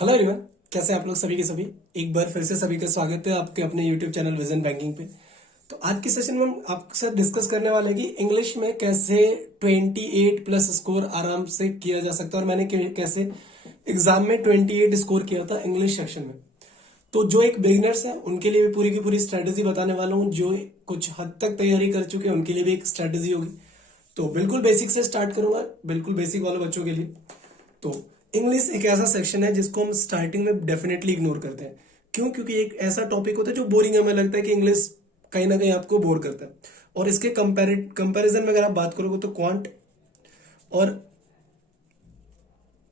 Hello everyone. कैसे हैं आप लोग सभी के सभी। एक बार फिर से सभी का स्वागत है आपके अपने यूट्यूब चैनल विजन बैंकिंग पे। तो आज की सेशन में हम आपके साथ डिस्कस करने वाले हैं कि इंग्लिश में कैसे 28 प्लस स्कोर आराम से किया जा सकता है, और मैंने कैसे एग्जाम में 28 स्कोर किया था इंग्लिश सेक्शन में। तो जो एक बिगिनर्स हैं उनके लिए भी पूरी की पूरी स्ट्रेटेजी बताने वाला हूँ, जो कुछ हद तक तैयारी कर चुके हैं उनके लिए भी एक स्ट्रेटेजी होगी। तो बिल्कुल बेसिक से स्टार्ट करूंगा, बिल्कुल बेसिक वाले बच्चों के लिए। तो इंग्लिश एक ऐसा सेक्शन है जिसको हम स्टार्टिंग में डेफिनेटली इग्नोर करते हैं। क्यों? क्योंकि एक ऐसा टॉपिक होता है जो बोरिंग हमें लगता है कि इंग्लिश कहीं ना कहीं आपको बोर करता है। और इसके कंपैरिजन में अगर आप बात करोगे तो क्वांट और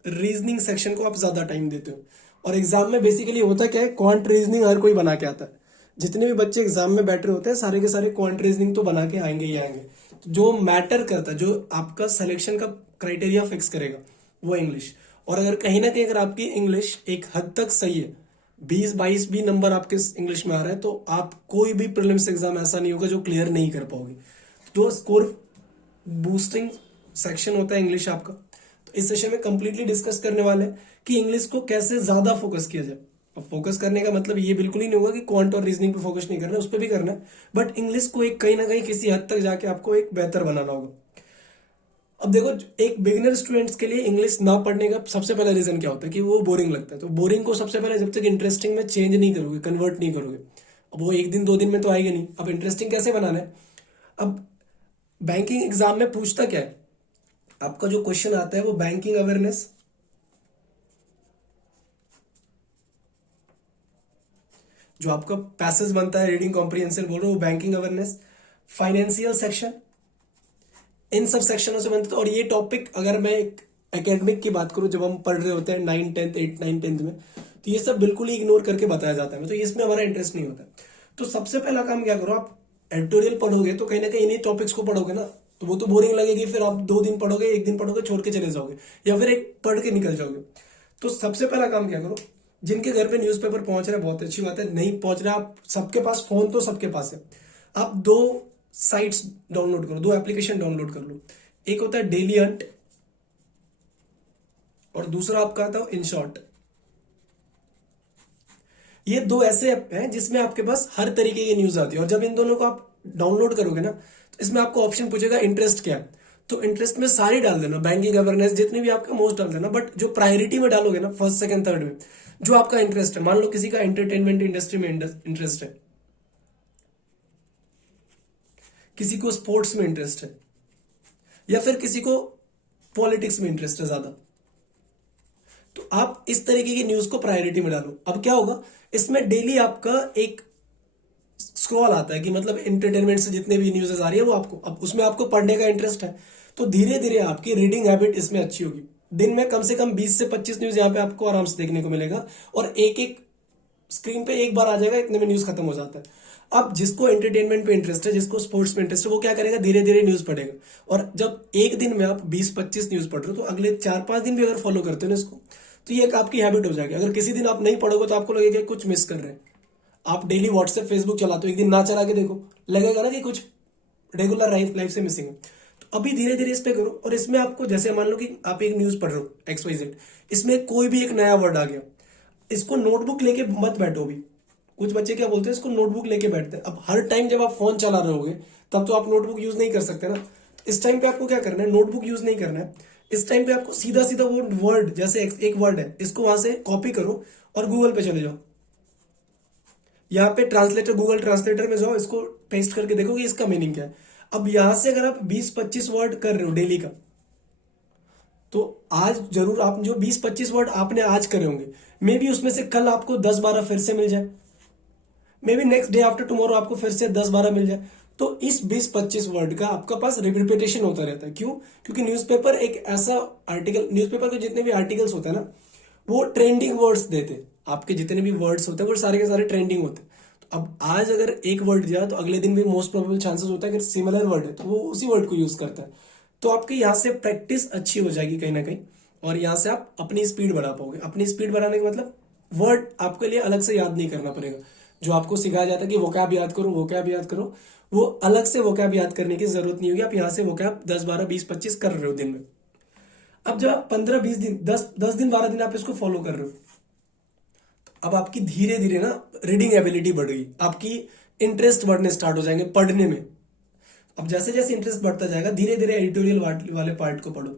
रीजनिंग सेक्शन को आप ज्यादा टाइम देते हो। और एग्जाम में बेसिकली होता क्या है, क्वांट रीजनिंग हर कोई बना के आता है। जितने भी बच्चे एग्जाम में बैठ रहे होते हैं सारे के सारे क्वांट रीजनिंग तो बना के आएंगे ही आएंगे। तो जो मैटर करता है, जो आपका सिलेक्शन का क्राइटेरिया फिक्स करेगा, वो इंग्लिश। और अगर कहीं ना कहीं अगर आपकी इंग्लिश एक हद तक सही है, 20-22 भी नंबर आपके इंग्लिश में आ रहा है, तो आप कोई भी प्रीलिम्स एग्जाम ऐसा नहीं होगा जो क्लियर नहीं कर पाओगे। जो स्कोर बूस्टिंग सेक्शन होता है इंग्लिश आपका, तो इस सेशन में कंप्लीटली डिस्कस करने वाले हैं कि इंग्लिश को कैसे ज्यादा फोकस किया जाए। अब फोकस करने का मतलब ये बिल्कुल ही नहीं होगा कि क्वांट और रीजनिंग पे फोकस नहीं करना है, उस पर भी करना है, बट इंग्लिश को एक कहीं ना कहीं किसी हद तक जाके आपको एक बेहतर बनाना होगा। अब देखो, एक बिगिनर स्टूडेंट्स के लिए इंग्लिश ना पढ़ने का सबसे पहला रीजन क्या होता है कि वो बोरिंग लगता है। तो बोरिंग को सबसे पहले जब तक इंटरेस्टिंग में चेंज नहीं करोगे, कन्वर्ट नहीं करोगे, अब वो एक दिन दो दिन में तो आएगा नहीं। अब इंटरेस्टिंग कैसे बनाना है? अब बैंकिंग एग्जाम में पूछता क्या है, आपका जो क्वेश्चन आता है वो बैंकिंग अवेयरनेस, जो आपका पैसेज बनता है रीडिंग कॉम्प्रिहेंशन बोल रहे हो, बैंकिंग अवेयरनेस, फाइनेंशियल सेक्शन, इन सब सेक्शनों से बनता है। और ये टॉपिक अगर मैं एक एकेडमिक की बात करूं, जब हम पढ़ रहे होते हैं 9th 10th 8th 9th 10th में, तो ये सब बिल्कुल ही इग्नोर करके बताया जाता है, तो इसमें हमारा इंटरेस्ट नहीं होता। तो सबसे पहला काम क्या करो, आप एडिटोरियल पढ़ोगे तो कहीं ना कहीं इन्हीं टॉपिक्स को पढ़ोगे ना, तो वो तो बोरिंग लगेगी। फिर आप 2 दिन पढ़ोगे, एक दिन पढ़ोगे, छोड़ के चले जाओगे, या फिर एक पढ़ के निकल जाओगे। तो सबसे पहला काम क्या करो, जिनके घर पे न्यूज़पेपर पहुंच रहा है बहुत अच्छी बात है, नहीं पहुंच रहा, आप सबके पास फोन तो सबके पास है, आप दो साइट्स डाउनलोड करो, दो एप्लीकेशन डाउनलोड कर लो। एक होता है डेली हंट और दूसरा आपका आता है इन शॉर्ट। ये दो ऐसे ऐप हैं जिसमें आपके पास हर तरीके की न्यूज आती है। और जब इन दोनों को आप डाउनलोड करोगे ना, तो इसमें आपको ऑप्शन पूछेगा इंटरेस्ट क्या है, तो इंटरेस्ट में सारी डाल देना, बैंकिंग अवेयरनेस जितने भी आपका मोस्ट डाल देना। बट जो प्रायोरिटी में डालोगे ना, फर्स्ट सेकंड थर्ड में, जो आपका इंटरेस्ट है, मान लो किसी का एंटरटेनमेंट इंडस्ट्री में इंटरेस्ट है, किसी को स्पोर्ट्स में इंटरेस्ट है, या फिर किसी को पॉलिटिक्स में इंटरेस्ट है ज्यादा, तो आप इस तरीके की न्यूज को प्रायोरिटी में डालो। अब क्या होगा, इसमें डेली आपका एक स्क्रॉल आता है कि मतलब एंटरटेनमेंट से जितने भी न्यूज़ आ रही है वो आपको, अब उसमें आपको पढ़ने का इंटरेस्ट है, तो धीरे धीरे आपकी रीडिंग हैबिट इसमें अच्छी होगी। दिन में कम से कम 20 से 25 न्यूज यहाँ पे आपको आराम से देखने को मिलेगा, और एक एक स्क्रीन पे एक बार आ जाएगा, इतने में न्यूज खत्म हो जाता है। अब जिसको एंटरटेनमेंट पे इंटरेस्ट है, जिसको स्पोर्ट्स में इंटरेस्ट है, वो क्या करेगा, धीरे धीरे न्यूज पढ़ेगा। और जब एक दिन में आप 20-25 न्यूज पढ़ रहे हो, तो अगले 4-5 दिन भी अगर फॉलो करते हो ना इसको, तो ये एक आपकी हैबिट हो जाएगी। अगर किसी दिन आप नहीं पढ़ोगे तो आपको लगेगा कुछ मिस कर रहे हैं। आप डेली व्हाट्सएप फेसबुक चलाते हो, एक दिन ना चला के देखो, लगेगा ना कि कुछ रेगुलर लाइफ से मिसिंग है। तो अभी धीरे धीरे इस पे करो। और इसमें आपको जैसे मान लो कि आप एक न्यूज पढ़ रहे हो XYZ, इसमें कोई भी एक नया वर्ड आ गया, इसको नोटबुक लेके मत बैठो भी। कुछ बच्चे क्या बोलते हैं, इसको नोटबुक लेके बैठते हैं। अब हर टाइम जब आप फोन चला रहे होगे तब तो आप नोटबुक यूज नहीं कर सकते ना। इस टाइम पे आपको क्या करना है, नोटबुक यूज नहीं करना है। इस टाइम पे आपको सीधा सीधा वो वर्ड, जैसे एक वर्ड है, इसको वहां से कॉपी करो और गूगल पे चले जाओ। यहाँ पे ट्रांसलेटर, गूगल ट्रांसलेटर में जाओ, इसको पेस्ट करके देखो कि इसका मीनिंग क्या है। अब यहां से अगर आप 20-25 वर्ड कर रहे हो डेली का, तो आज जरूर आप जो 20-25 वर्ड आपने आज करे होंगे, मे बी उसमें से कल आपको 10-12 फिर से मिल जाए, may be next day after tomorrow आपको फिर से 10-12 मिल जाए। तो इस 20-25 वर्ड का आपका पास रिपीटेशन होता रहता है। क्यों? क्योंकि न्यूज़पेपर एक ऐसा आर्टिकल, न्यूज़पेपर के जितने भी आर्टिकल्स होते हैं ना, वो ट्रेंडिंग वर्ड्स देते हैं। आपके जितने भी वर्ड्स होते हैं वो सारे के सारे ट्रेंडिंग होते हैं। तो अब आज अगर एक वर्ड दिया तो अगले दिन भी मोस्ट प्रोबेबल चांसेस होता है कि सिमिलर वर्ड है तो वो उसी वर्ड को यूज करता है। तो आपकी यहाँ से प्रैक्टिस अच्छी हो जाएगी कहीं ना कहीं, और यहाँ से आप अपनी स्पीड बढ़ा पाओगे। अपनी स्पीड बढ़ाने का मतलब वर्ड आपके लिए अलग से याद नहीं करना पड़ेगा। जो आपको सिखाया जाता है कि वोकैब याद करो, वोकैब याद करो, वो अलग से वोकैब याद करने की जरूरत नहीं होगी। आप यहाँ से वोकैब 10-12-20-25 कर रहे हो दिन में। अब जब आप 15-20 दिन, 10 दिन 12 दिन आप इसको फॉलो कर रहे हो, अब आपकी धीरे धीरे ना रीडिंग एबिलिटी बढ़ गई, आपकी इंटरेस्ट बढ़ने स्टार्ट हो जाएंगे पढ़ने में। अब जैसे जैसे इंटरेस्ट बढ़ता जाएगा धीरे धीरे एडिटोरियल वाले पार्ट को पढ़ो।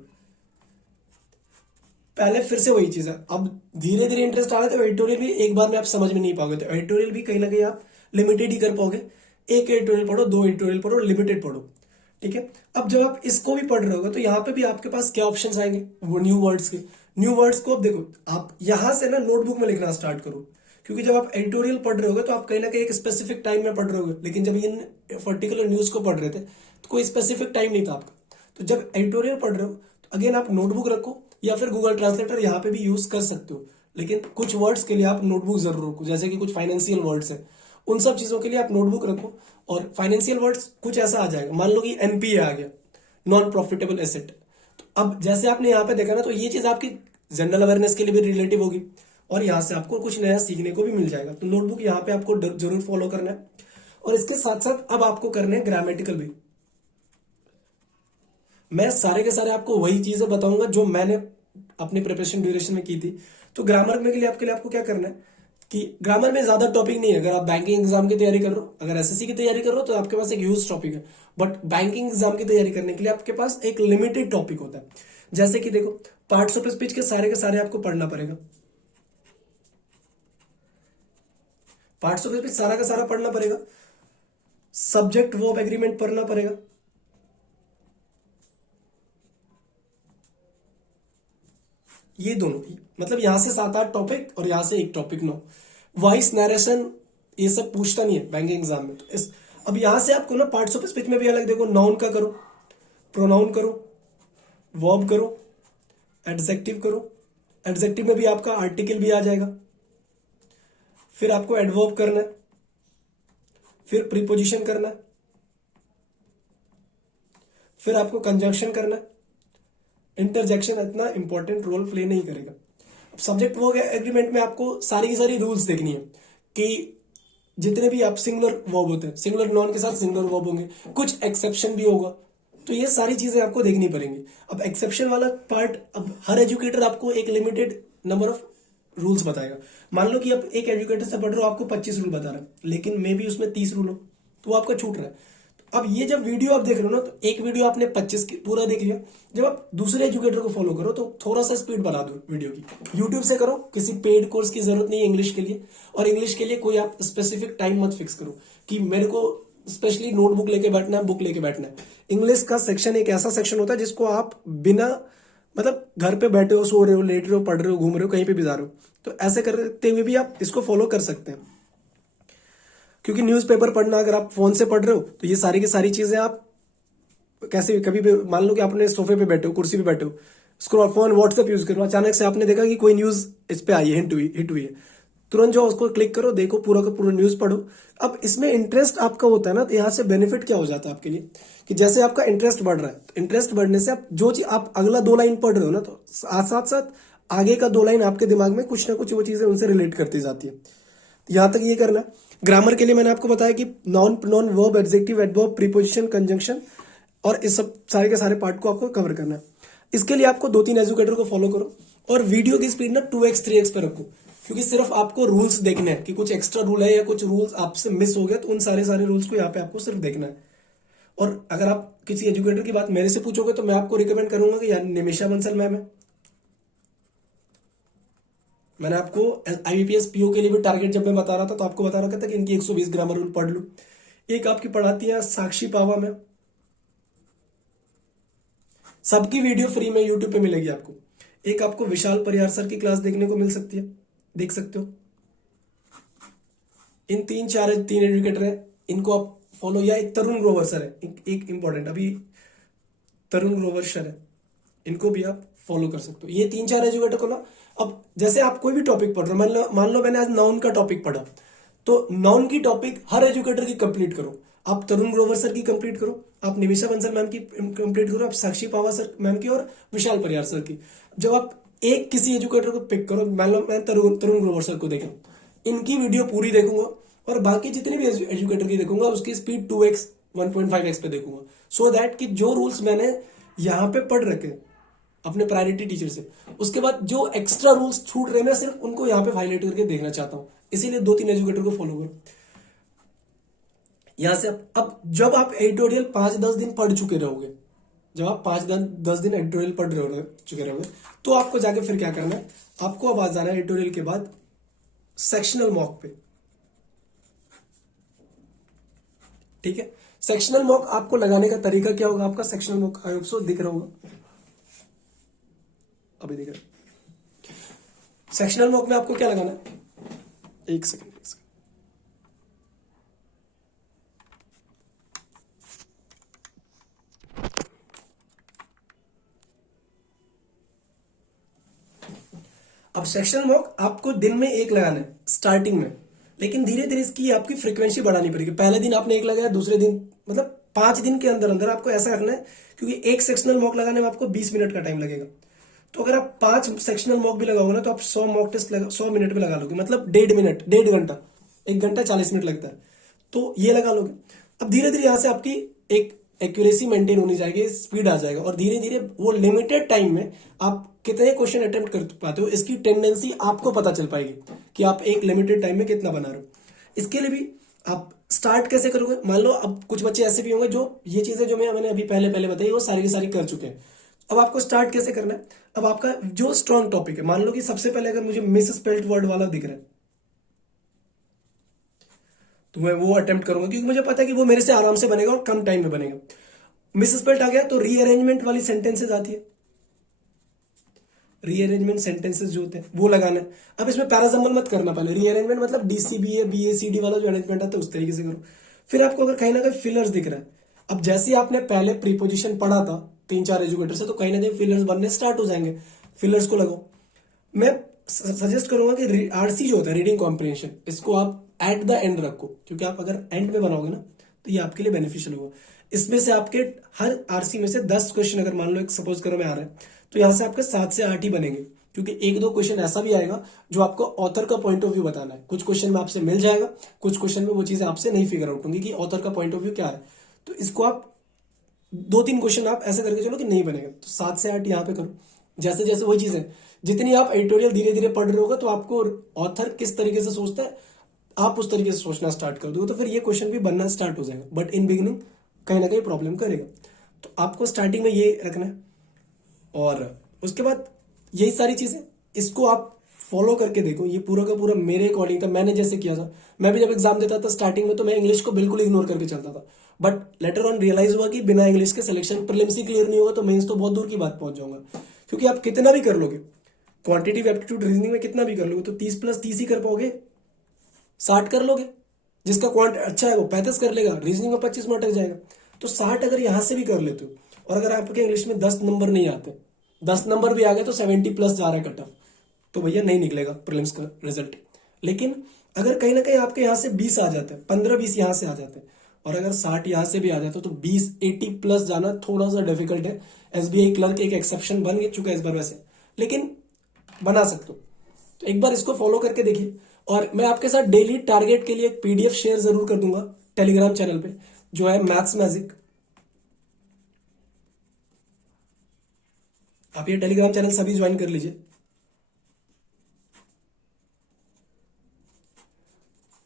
पहले फिर से वही चीज है, अब धीरे धीरे इंटरेस्ट आ रहा है तो एडिटोरियल भी एक बार में आप समझ में नहीं पाओगे, तो एडिटोरियल भी कहीं ना कहीं आप लिमिटेड ही कर पाओगे। एक एडिटोरियल पढ़ो, दो एडिटोरियल पढ़ो, लिमिटेड पढ़ो, ठीक है। अब जब आप इसको भी पढ़ रहे होगे तो यहाँ पे भी आपके पास क्या ऑप्शंस आएंगे, वो न्यू वर्ड्स के। न्यू वर्ड्स को अब देखो, आप यहां से ना नोटबुक में लिखना स्टार्ट करो, क्योंकि जब आप एडिटोरियल पढ़ रहे होगे तो आप कहीं ना कहीं एक स्पेसिफिक टाइम में पढ़ रहे होगे, लेकिन जब इन पर्टिकुलर न्यूज को पढ़ रहे थे तो कोई स्पेसिफिक टाइम नहीं था आपका। तो जब एडिटोरियल पढ़ रहे हो तो अगेन आप नोटबुक रखो, या फिर गूगल ट्रांसलेटर यहाँ पे भी यूज कर सकते हो, लेकिन कुछ वर्ड्स के लिए आप नोटबुक जरूर रखो, जैसे कि कुछ फाइनेंशियल वर्ड्स है, उन सब चीजों के लिए आप नोटबुक रखो। और फाइनेंशियल वर्ड्स कुछ ऐसा आ जाएगा, मान लो कि एनपीए आ गया, नॉन प्रॉफिटेबल एसेट। तो अब जैसे आपने यहाँ पे देखा ना, तो ये चीज आपकी जनरल अवेयरनेस के लिए भी रिलेटिव होगी, और यहाँ से आपको कुछ नया सीखने को भी मिल जाएगा। तो नोटबुक यहाँ पे आपको जरूर फॉलो करना है। और इसके साथ साथ अब आपको करने हैं ग्रामेटिकल भी। मैं सारे के सारे आपको वही चीजें बताऊंगा जो मैंने अपनी प्रिपरेशन ड्यूरेशन में की थी। तो ग्रामर में के लिए आपको क्या करना है कि ग्रामर में ज्यादा टॉपिक नहीं है। अगर आप बैंकिंग एग्जाम की तैयारी कर रहे हो, अगर एसएससी की तैयारी कर रहे हो, तो आपके पास एक ह्यूज टॉपिक है। बट बैंकिंग एग्जाम की तैयारी करने के लिए आपके पास एक लिमिटेड टॉपिक होता है। जैसे कि देखो, पार्ट्स ऑफ स्पीच के सारे आपको पढ़ना पड़ेगा। पार्ट्स ऑफ स्पीच सारा का सारा पढ़ना पड़ेगा। सब्जेक्ट वर्ब एग्रीमेंट पढ़ना पड़ेगा। ये दोनों, मतलब यहां से 7-8 टॉपिक और यहां से एक टॉपिक 9। वॉइस नरेशन ये सब पूछता नहीं है बैंकिंग एग्जाम में। तो अब यहां से आपको ना पार्ट्स ऑफ स्पीच में भी अलग देखो, नाउन का करो, प्रोनाउन करो, वर्ब करो, एडजेक्टिव करो। एडजेक्टिव में भी आपका आर्टिकल भी आ जाएगा। फिर आपको एडवर्ब करना है, फिर प्रीपोजिशन करना है, फिर आपको कंजंक्शन करना है। इंटरजेक्शन इतना इंपॉर्टेंट रोल प्ले नहीं करेगा। अब सब्जेक्ट वर्ब एग्रीमेंट में आपको सारी की सारी रूल्स देखनी है कि जितने भी आप सिंगुलर वर्ब होते हैं, सिंगुलर नॉन के साथ सिंगुलर वर्ब होंगे, कुछ एक्सेप्शन भी होगा, तो ये सारी चीजें आपको देखनी पड़ेंगी। अब एक्सेप्शन वाला पार्ट, अब हर एजुकेटर आपको एक लिमिटेड नंबर ऑफ रूल्स बताएगा। मान लो कि आप एक एजुकेटर से पढ़ रहे हो, आपको 25 रूल बता रहा है, लेकिन मे बी उसमें 30 रूल हो, तो वो आपका छूट रहा है। अब ये जब वीडियो आप देख रहे हो ना, तो एक वीडियो आपने 25 पूरा देख लिया। जब आप दूसरे एजुकेटर को फॉलो करो तो थोड़ा सा स्पीड बढ़ा दो वीडियो की। यूट्यूब से करो, किसी पेड कोर्स की जरूरत नहीं है इंग्लिश के लिए। और इंग्लिश के लिए कोई आप स्पेसिफिक टाइम मत फिक्स करो कि मेरे को स्पेशली नोटबुक लेके बैठना है, बुक लेके बैठना है। इंग्लिश का सेक्शन एक ऐसा सेक्शन होता है जिसको आप बिना, मतलब घर पे बैठे हो, सो रहे हो, लेट रहे हो, पढ़ रहे हो, घूम रहे हो, कहीं पे भी जा रहे हो, तो ऐसे करते हुए भी आप इसको फॉलो कर सकते हैं। क्योंकि न्यूज़पेपर पढ़ना अगर आप फोन से पढ़ रहे हो तो ये सारी की सारी चीजें आप कैसे कभी भी, मान लो कि आपने सोफे पे बैठे हो, कुर्सी पे बैठे हो, स्क्रॉल फोन व्हाट्सएप यूज करो, अचानक से आपने देखा कि कोई न्यूज इस पे आई है, हिट हुई है, तुरंत जो उसको क्लिक करो, देखो, पूरा का पूरा न्यूज पढ़ो। अब इसमें इंटरेस्ट आपका होता है ना, तो यहाँ से बेनिफिट क्या हो जाता है आपके लिए कि जैसे आपका इंटरेस्ट बढ़ रहा है, तो इंटरेस्ट बढ़ने से आप जो चीज आप अगला 2 लाइन पढ़ रहे हो ना, तो साथ साथ आगे का 2 लाइन आपके दिमाग में कुछ ना कुछ वो चीजें उनसे रिलेट करती जाती है। यहां तक ये करना। ग्रामर के लिए मैंने आपको बताया कि non pronoun verb adjective adverb preposition conjunction और इस सब सारे के सारे पार्ट को आपको कवर करना है। इसके लिए आपको 2-3 एजुकेटर को फॉलो करो और वीडियो की स्पीड ना 2x 3x पे रखो, क्योंकि सिर्फ आपको रूल्स देखने हैं कि कुछ एक्स्ट्रा रूल है या कुछ रूल्स आपसे मिस हो गया, तो उन सारे रूल्स को यहाँ पे आपको सिर्फ देखना है। और अगर आप किसी एजुकेटर की बात मेरे से पूछोगे तो मैं आपको रिकमेंड करूंगा कि यार निमिषा बंसल मैम है। मैंने आपको आईबीपीएस पीओ के लिए भी टारगेट जब मैं बता रहा था तो आपको बता रहा था कि इनकी 120 ग्रामर रूल पढ़ लूं। एक आपकी पढ़ाती है साक्षी पावा में, सबकी वीडियो फ्री में यूट्यूब पे मिलेगी आपको। एक आपको विशाल परिहार सर की क्लास देखने को मिल सकती है, देख सकते हो। इन 3 एजुकेटर है, इनको आप फॉलो, या एक तरुण ग्रोवर सर है, एक इंपॉर्टेंट अभी तरुण ग्रोवर सर है, इनको भी आप फॉलो कर सकते हो। ये 3-4 एजुकेटर को ना, अब जैसे आप कोई भी टॉपिक पढ़ रहे हो, मान लो मैंने आज नाउन का टॉपिक पढ़ा, तो नाउन की टॉपिक हर एजुकेटर की कंप्लीट करो। आप तरुण ग्रोवर सर की कंप्लीट करो, आप निमिषा बंसल मैम की कंप्लीट करो, आप साक्षी पावा सर मैम की और विशाल परिहार सर की। जब आप एक किसी एजुकेटर को पिक करो, मान लो मैं तरुण ग्रोवर सर को देखा, इनकी वीडियो पूरी देखूंगा और बाकी जितने भी एजुकेटर की देखूंगा उसकी स्पीड 2x 1.5x पे देखूंगा, सो दैट कि जो रूल्स मैंने यहाँ पे पढ़ रखे अपने प्रायोरिटी टीचर से। उसके बाद जो एक्स्ट्रा रूल्स छूट रहे हैं मैं सिर्फ उनको यहाँ पे हाईलाइट करके देखना चाहता हूँ, इसीलिए 2-3 एजुकेटर को फॉलो करो। यहां से अब जब आप एडिटोरियल 5-10 दिन पढ़ चुके रहोगे, जब आप 5-10 दिन एडिटोरियल पढ़ रहे चुके रहोगे, तो आपको जाके फिर क्या करना है, आपको अब आ जाना है एडिटोरियल के बाद सेक्शनल मॉक पे। ठीक है, सेक्शनल मॉक आपको लगाने का तरीका क्या होगा, आपका sectional mock I hope so दिख रहा होगा, अभी दिख रहा है। सेक्शनल मॉक में आपको क्या लगाना है, एक सेकंड। अब सेक्शनल मॉक आपको दिन में एक लगाना है स्टार्टिंग में, लेकिन धीरे धीरे इसकी आपकी फ्रीक्वेंसी बढ़ानी पड़ेगी। पहले दिन आपने एक लगाया, दूसरे दिन मतलब 5 दिन के अंदर अंदर आपको ऐसा करना है, क्योंकि एक सेक्शनल मॉक लगाने में आपको 20 मिनट का टाइम लगेगा। तो अगर आप 5 सेक्शनल मॉक भी लगाओगे ना, तो आप 100 मॉक टेस्ट 100 मिनट में लगा लोगे, मतलब 1.5 मिनट, 1.5 घंटा, 1 घंटा 40 मिनट लगता है, तो ये लगा लोगे। अब धीरे धीरे यहां से आपकी एक एक्यूरेसी मेंटेन होनी जाएगी, स्पीड आ जाएगा, और धीरे धीरे वो लिमिटेड टाइम में आप कितने क्वेश्चन अटेम्प्ट कर पाते हो, इसकी टेंडेंसी आपको पता चल पाएगी कि आप एक लिमिटेड टाइम में कितना बना रहे हो। इसके लिए भी आप स्टार्ट कैसे करोगे, मान लो अब कुछ बच्चे ऐसे भी होंगे जो ये चीजें जो मैंने अभी पहले पहले बताई वो सारी की सारी कर चुके हैं। अब आपको स्टार्ट कैसे करना है, अब आपका जो स्ट्रॉन्ग टॉपिक है, मान लो कि सबसे पहले अगर मुझे मिस स्पेल्ट वर्ड वाला दिख रहा है, तो मैं वो अटेम्प्ट करूंगा, क्योंकि मुझे पता है कि वो मेरे से आराम से बनेगा और कम टाइम में बनेगा। मिस स्पेल्ट आ गया तो रीअरेंजमेंट वाली सेंटेंसेस आती है, रीअरेंजमेंट सेंटेंसेस जो होते हैं वो लगाना है। अब इसमें पैराजम्बल मत करना, पहले रीअरेंजमेंट मतलब डीसीबीए बीएसीडी वाला जो अरेंजमेंट आता है उस तरीके से करो। फिर आपको अगर कहीं ना कहीं फिलर्स दिख रहा है, अब जैसे आपने पहले प्रीपोजिशन पढ़ा था 3-4 एजुकेटर से, तो कहीं ना कहीं फिलर्स बनने स्टार्ट हो जाएंगे, फिलर्स को लगाओ। मैं सजेस्ट करूंगा कि आरसी जो होता है रीडिंग कॉम्प्रिहेंशन, इसको आप एट द एंड रखो, क्योंकि आप अगर एंड में बनाओगे ना तो ये आपके लिए बेनिफिशियल होगा। इसमें से आपके हर आरसी में से 10 क्वेश्चन अगर मान लो एक सपोज करो मैं आ रहा है, तो यहां से आपके 7 से 8 ही बनेंगे, क्योंकि 1-2 क्वेश्चन ऐसा भी आएगा जो आपको ऑथर का पॉइंट ऑफ व्यू बताना है। कुछ क्वेश्चन में आपसे मिल जाएगा, कुछ क्वेश्चन में वो चीजें आपसे नहीं फिगर आउट होंगी कि ऑथर का पॉइंट ऑफ व्यू क्या है। तो इसको आप 2-3 क्वेश्चन आप ऐसे करके चलो कि नहीं बनेगा, तो 7 से 8 यहाँ पे करो। जैसे जैसे वही चीज है, जितनी आप एडिटोरियल धीरे धीरे पढ़ रहे होगा, तो आपको ऑथर किस तरीके से सोचता है आप उस तरीके से सोचना स्टार्ट कर दोगे, तो फिर ये क्वेश्चन भी बनना स्टार्ट हो जाएगा। बट इन बिगिनिंग कहीं ना कहीं प्रॉब्लम करेगा, तो आपको स्टार्टिंग में ये रखना है। और उसके बाद यही सारी चीजें, इसको आप फॉलो करके देखो। ये पूरा का पूरा मेरे अकॉर्डिंग था, मैंने जैसे किया था। मैं भी जब एग्जाम देता था स्टार्टिंग में, तो मैं इंग्लिश को बिल्कुल इग्नोर करके चलता था, बट लेटर ऑन रियलाइज हुआ कि बिना इंग्लिश के सिलेक्शन प्रीलिम्स ही क्लियर नहीं होगा, तो मेंस तो बहुत दूर की बात पहुंच जाऊंगा। क्योंकि आप कितना भी कर लोगे, क्वांटिटिव एप्टीट्यूड रीजनिंग में कितना भी कर लोगे, तो 30+30 ही कर पाओगे, 60 कर लोगे। जिसका क्वांट अच्छा है वो 35 कर लेगा, रीजनिंग में 25 में अटक जाएगा। तो 60 अगर यहां से भी कर लेते हो, और अगर आपके इंग्लिश में 10 नंबर नहीं आते, 10 नंबर भी आ गए तो 70+ जा रहा है कट ऑफ, तो भैया नहीं निकलेगा प्रीलिम्स का रिजल्ट। लेकिन अगर कहीं ना कहीं आपके यहाँ से 20 आ जाते हैं, 15-20 यहाँ से आ जाते हैं, और अगर 60 यहाँ से भी आ जाते, तो 20-80+ जाना थोड़ा सा डिफिकल्ट है। एसबीआई क्लर्क एक एक्सेप्शन बन चुका है इस बार वैसे, लेकिन बना सकते हो। तो एक बार इसको फॉलो करके देखिए। और मैं आपके साथ डेली टारगेट के लिए एक पीडीएफ शेयर जरूर कर दूंगा टेलीग्राम चैनल पे, जो है मैथ्स मैजिक। आप ये टेलीग्राम चैनल सभी ज्वाइन कर लीजिए।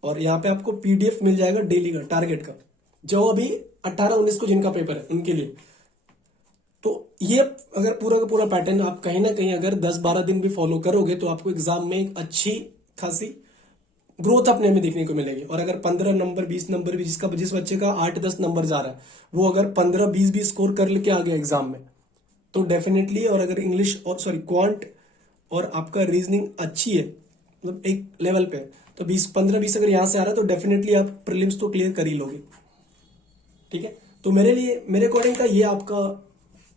और यहाँ पे आपको पीडीएफ मिल जाएगा डेली का टारगेट का, जो अभी 18-19 को जिनका पेपर है उनके लिए। तो ये अगर पूरा का पूरा पैटर्न आप कहीं ना कहीं अगर 10-12 दिन भी फॉलो करोगे, तो आपको एग्जाम में एक अच्छी खासी ग्रोथ अपने में देखने को मिलेगी। और अगर 15 नंबर 20 नंबर भी जिस बच्चे का 8-10 नंबर जा रहा है, वो अगर 15-20 भी स्कोर कर लेके आ गया एग्जाम में, तो डेफिनेटली, और अगर इंग्लिश और क्वांट और आपका रीजनिंग अच्छी है, मतलब एक लेवल पे, तो 15-20 अगर यहां से आ रहा है, तो डेफिनेटली आप प्रीलिम्स तो क्लियर कर ही लोगे। ठीक है, तो मेरे लिए, मेरे अकॉर्डिंग का ये आपका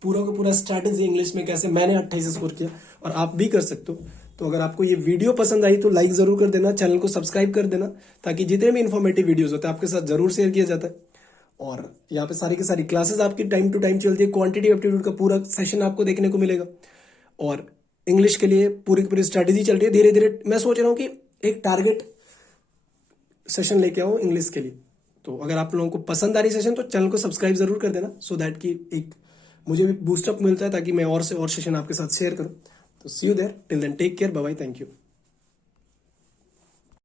पूरा का पूरा स्ट्रैटेजी इंग्लिश में कैसे मैंने 28 स्कोर किया, और आप भी कर सकते हो। तो अगर आपको ये वीडियो पसंद आई तो लाइक जरूर कर देना, चैनल को सब्सक्राइब कर देना, ताकि जितने भी इन्फॉर्मेटिव वीडियोस होते हैं आपके साथ जरूर शेयर किया जाता है। और यहाँ पे सारी की सारी क्लासेस आपकी टाइम टू टाइम चलती है, क्वांटिटी एप्टीट्यूड का पूरा सेशन आपको देखने को मिलेगा, और इंग्लिश के लिए पूरी की पूरी स्ट्रैटेजी चल रही है। धीरे धीरे मैं सोच रहा हूँ कि एक टारगेट सेशन लेके आऊँ इंग्लिश के लिए। तो अगर आप लोगों को पसंद आ रही सेशन, तो चैनल को सब्सक्राइब जरूर कर देना, सो दैट कि एक मुझे भी बूस्टअप मिलता है ताकि मैं और से और सेशन आपके साथ शेयर करूं। तो see you there, till then take care, bye bye, thank you.